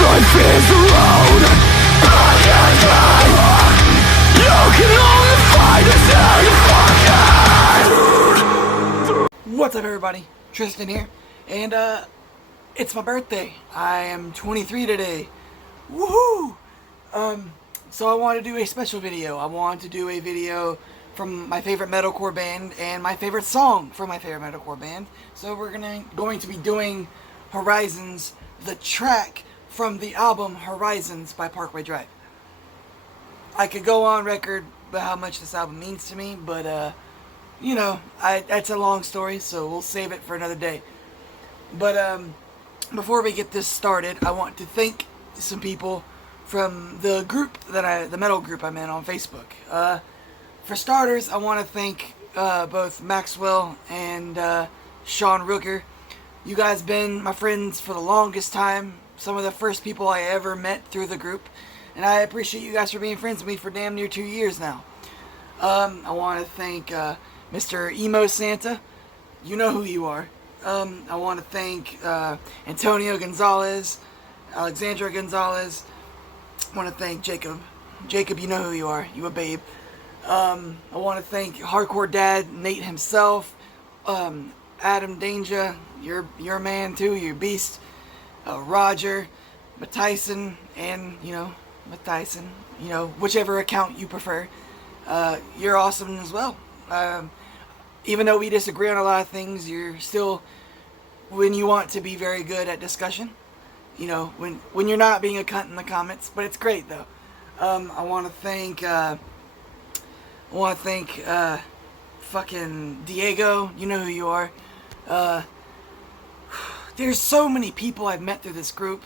Life is a road I can't climb. You can only fight until you fucking. What's up, everybody? Tristan here, and it's my birthday. I am 23 today. Woohoo! So I want to do a special video. I want to do a video from my favorite metalcore band and my favorite song from my favorite metalcore band. So we're going to be doing Horizons, the track from the album Horizons by Parkway Drive. I could go on record about how much this album means to me, but you know, that's a long story, so we'll save it for another day. But before we get this started, I want to thank some people from the group the metal group I'm in on Facebook. For starters, I want to thank both Maxwell and Sean Rooker. You guys been my friends for the longest time. Some of the first people I ever met through the group. And I appreciate you guys for being friends with me for damn near 2 years now. I want to thank Mr. Emo Santa. You know who you are. I want to thank Antonio Gonzalez, Alexandra Gonzalez. I want to thank Jacob. Jacob, you know who you are. You a babe. I want to thank Hardcore Dad, Nate himself, Adam Danger, you're a man too, you're a beast. Roger, Matyson, and Matyson, whichever account you prefer. You're awesome as well. Even though we disagree on a lot of things, you're still, when you want to be very good at discussion. When you're not being a cunt in the comments, but it's great though. I want to thank fucking Diego. You know who you are. There's so many people I've met through this group.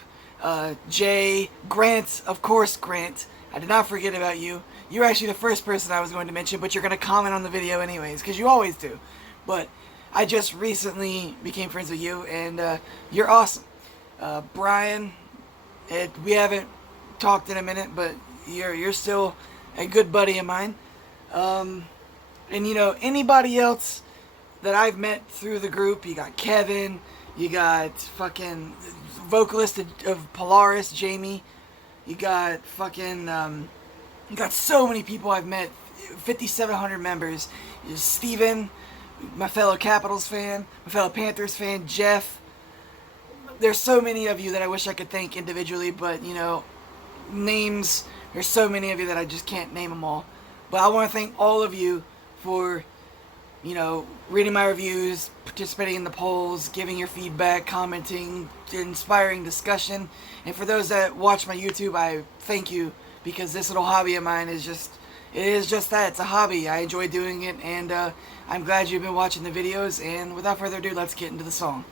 Jay, Grant, of course, Grant. I did not forget about you. You're actually the first person I was going to mention, but you're going to comment on the video anyways, because you always do. But I just recently became friends with you, and you're awesome. Brian, we haven't talked in a minute, but you're still a good buddy of mine. And anybody else that I've met through the group, you got Kevin, you got fucking vocalist of Polaris, Jamie, you got fucking, you got so many people I've met, 5,700 members, Steven, my fellow Capitals fan, my fellow Panthers fan, Jeff. There's so many of you that I wish I could thank individually, but names, there's so many of you that I just can't name them all. But I want to thank all of you for, reading my reviews, participating in the polls, giving your feedback, commenting, inspiring discussion. And for those that watch my YouTube, I thank you, because this little hobby of mine is just that. It's a hobby. I enjoy doing it, and I'm glad you've been watching the videos. And without further ado, let's get into the song.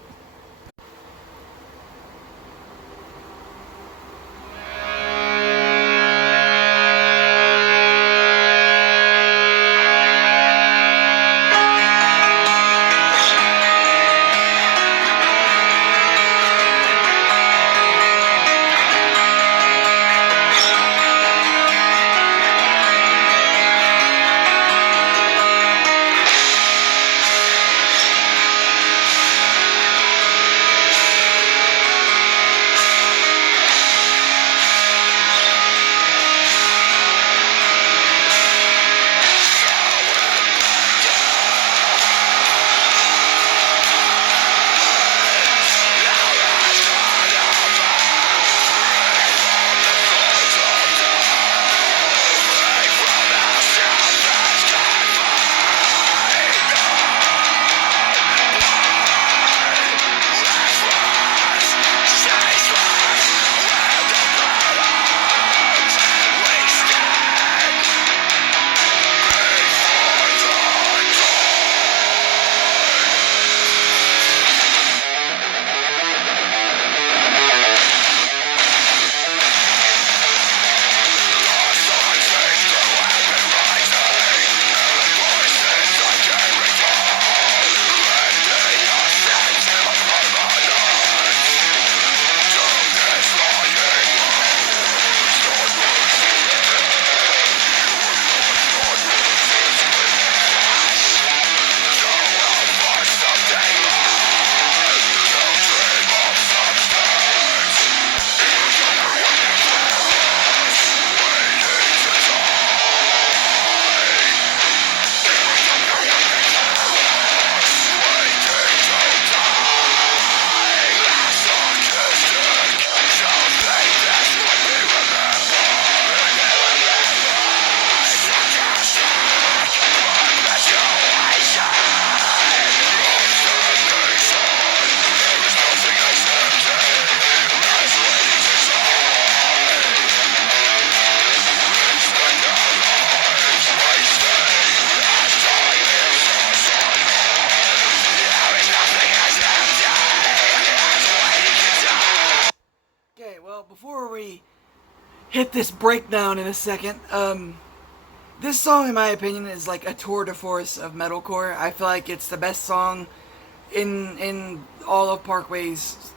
Now, before we hit this breakdown in a second, this song, in my opinion, is like a tour de force of metalcore. I feel like it's the best song in all of Parkway's,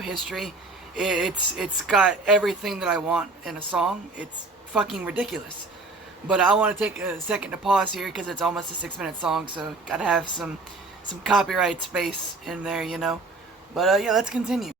history. It's got everything that I want in a song. It's fucking ridiculous. But I want to take a second to pause here because it's almost a 6-minute song, so gotta have some copyright space in there. But yeah, let's continue.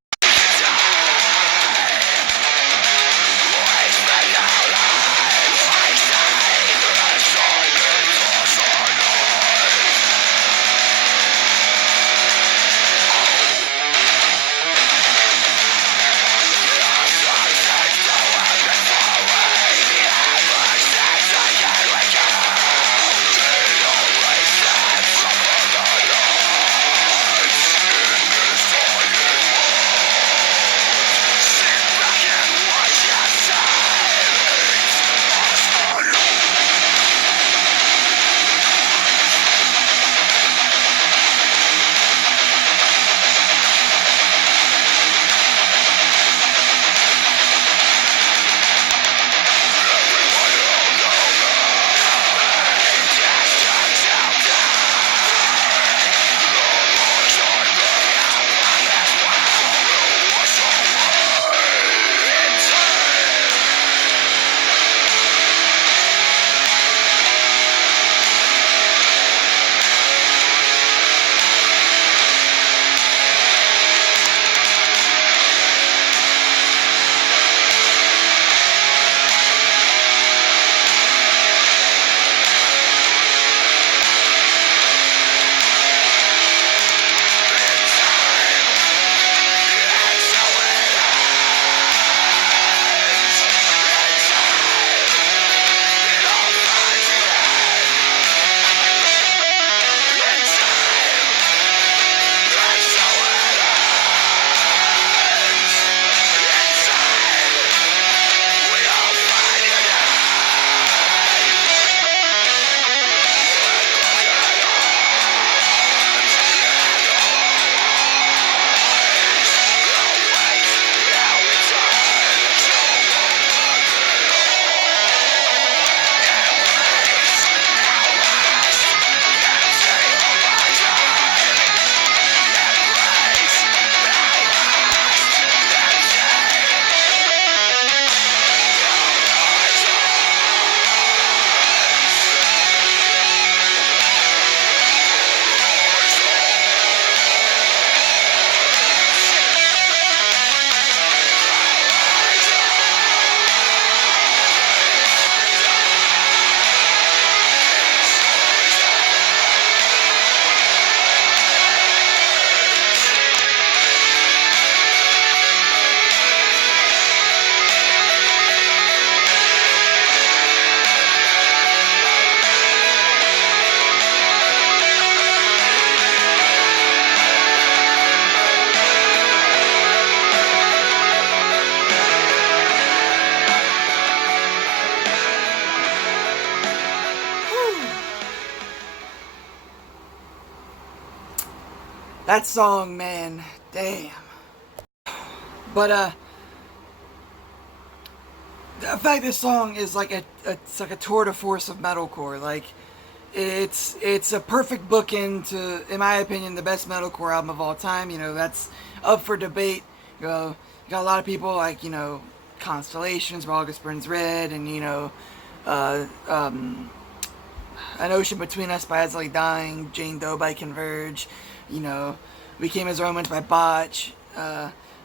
That song, man, damn. But the fact this song is like it's like a tour de force of metalcore. Like it's a perfect bookend to, in my opinion, the best metalcore album of all time. That's up for debate. You got a lot of people like Constellations, where August Burns Red, and An Ocean Between Us by Esley Dying, Jane Doe by Converge, We Came as Romans by Botch,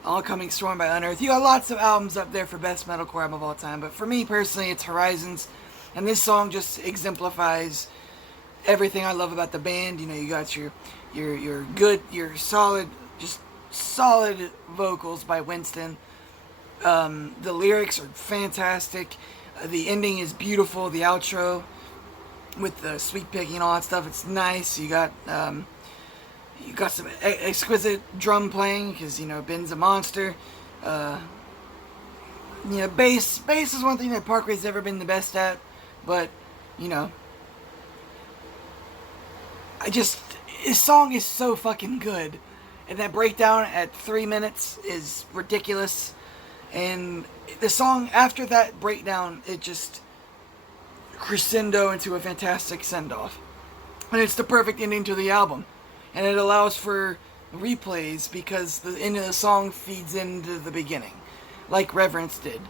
All Coming Storm by Unearth. You got lots of albums up there for best metalcore album of all time, but for me personally, it's Horizons, and this song just exemplifies everything I love about the band. You got your good, your solid, just solid vocals by Winston. The lyrics are fantastic. The ending is beautiful. The outro with the sweet picking and all that stuff, it's nice. You got some exquisite drum playing because Ben's a monster. Bass is one thing that Parkway's ever been the best at, but his song is so fucking good, and that breakdown at 3 minutes is ridiculous. And the song after that breakdown, it just crescendo into a fantastic send-off. And it's the perfect ending to the album. And it allows for replays because the end of the song feeds into the beginning, like Reverence did,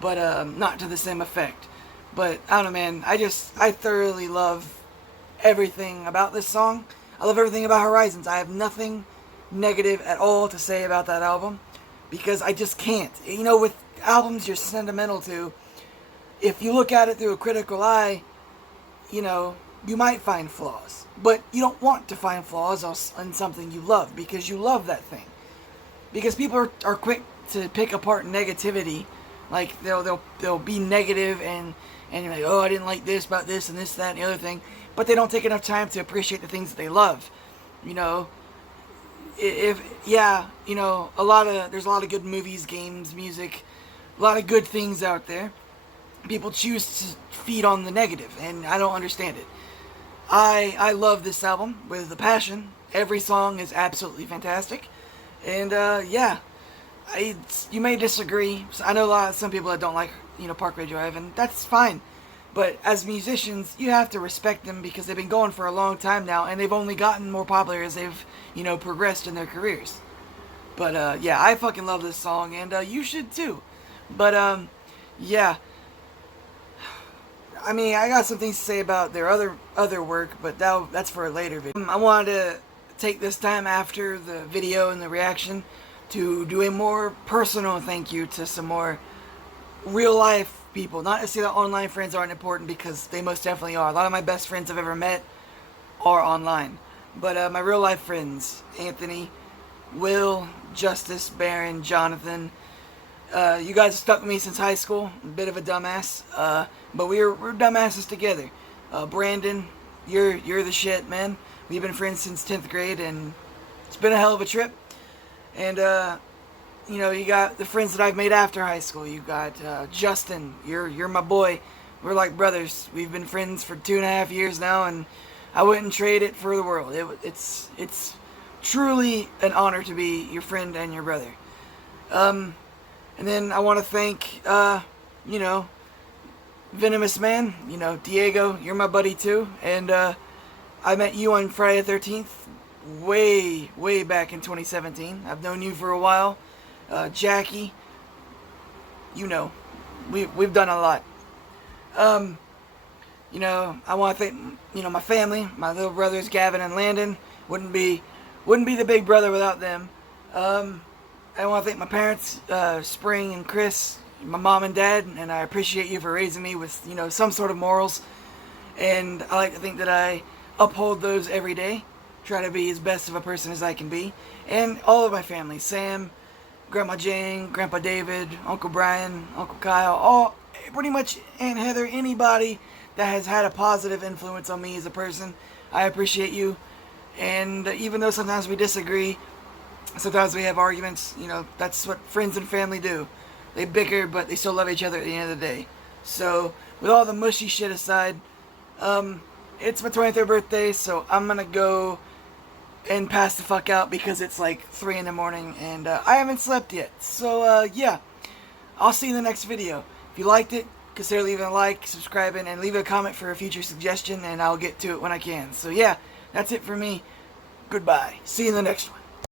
but not to the same effect. But I don't know, man, I thoroughly love everything about this song. I love everything about Horizons. I have nothing negative at all to say about that album because I just can't. You know, with albums you're sentimental to, if you look at it through a critical eye, you know, you might find flaws. But you don't want to find flaws on something you love because you love that thing. Because people are quick to pick apart negativity. Like, they'll be negative and you're like, oh, I didn't like this about this and this, that, and the other thing. But they don't take enough time to appreciate the things that they love. You know, there's a lot of good movies, games, music, a lot of good things out there. People choose to feed on the negative, and I don't understand it. I love this album with a passion. Every song is absolutely fantastic. And, you may disagree. I know some people that don't like, Parkway Drive, and that's fine. But as musicians, you have to respect them because they've been going for a long time now, and they've only gotten more popular as they've, progressed in their careers. But, I fucking love this song, and you should too. But, yeah. I mean, I got some things to say about their other work, but that's for a later video. I wanted to take this time after the video and the reaction to do a more personal thank you to some more real life people. Not to say that online friends aren't important, because they most definitely are. A lot of my best friends I've ever met are online. But my real life friends, Anthony, Will, Justice, Baron, Jonathan, you guys have stuck with me since high school. A bit of a dumbass, but we're dumbasses together. Brandon, you're the shit, man. We've been friends since 10th grade, and it's been a hell of a trip. And you got the friends that I've made after high school. You got Justin. You're my boy. We're like brothers. We've been friends for 2.5 years now, and I wouldn't trade it for the world. It's truly an honor to be your friend and your brother. And then I want to thank, Venomous Man, Diego, you're my buddy too. And I met you on Friday the 13th, way back in 2017. I've known you for a while. Jackie, we've done a lot. I want to thank, my family, my little brothers, Gavin and Landon. Wouldn't be the big brother without them. I want to thank my parents, Spring and Chris, my mom and dad, and I appreciate you for raising me with, some sort of morals. And I like to think that I uphold those every day, try to be as best of a person as I can be. And all of my family, Sam, Grandma Jane, Grandpa David, Uncle Brian, Uncle Kyle, pretty much Aunt Heather, anybody that has had a positive influence on me as a person, I appreciate you. And even though sometimes we disagree, sometimes we have arguments, that's what friends and family do. They bicker, but they still love each other at the end of the day. So, with all the mushy shit aside, it's my 23rd birthday, so I'm gonna go and pass the fuck out because it's like 3 in the morning and I haven't slept yet. So, yeah, I'll see you in the next video. If you liked it, consider leaving a like, subscribing, and leave a comment for a future suggestion, and I'll get to it when I can. So, yeah, that's it for me. Goodbye. See you in the next one.